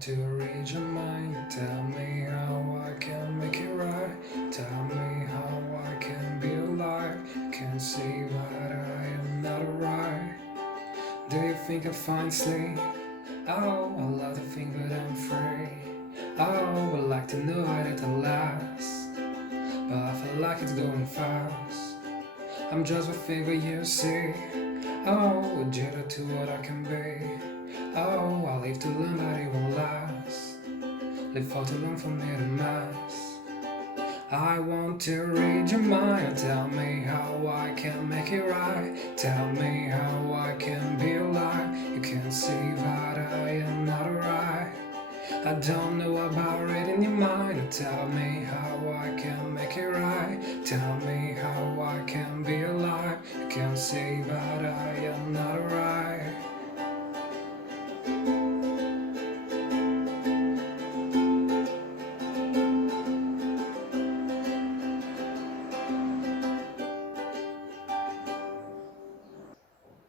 want to read your mind. Tell me how I can make it right. Tell me how I can be alive. Can't see that I am not alright. Do you think I find sleep? Oh, I love to think that I'm free. Oh, I like to know that it'll last, but I feel like it's going fast. I'm just a figure you see. Oh, a jitter to what I can be. Oh, I live to learn that it won't last. Live for too long for me to mess. I want to read your mind. Tell me how I can make it right. Tell me how I can be alive. You can see that I am not alright. I don't know about reading your mind. Tell me how I can make it right. Tell me how I can be alive. You can see that I am not alright.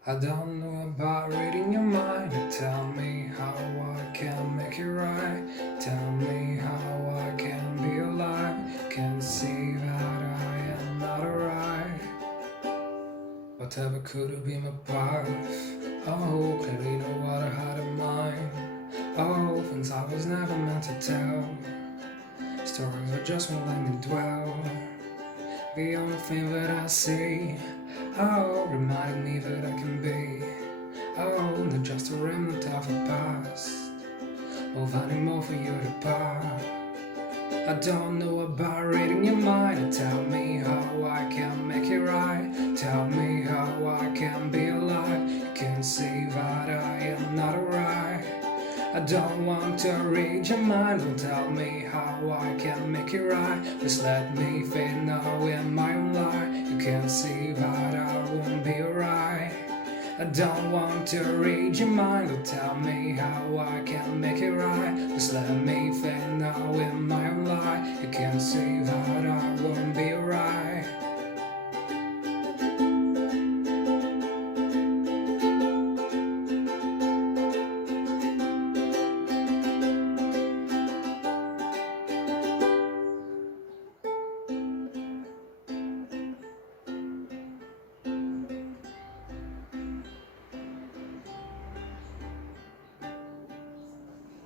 I don't know about reading your mind. Tell me how I can make it right. Tell me how I can be alive. Can see that I am not alright. Whatever could have been my path. Oh, clearly know what I had in mind. Oh, things I was never meant to tell. Stories are just won't let me dwell. The only thing that I see, oh, reminding me that I can be, oh, not just a remnant of a past, of anymore for you to part. I don't know about reading your mind. Tell me how I can make it right. Tell me how I can be alive. You can see that I am not alright. I don't want to read your mind. Don't tell me how I can make it right. Just let me fade now in my own life. You can see that I won't be alright. I don't want to read your mind. Don't tell me how I can make it right. Just let me fade now in my own life. You can see that I won't be alright.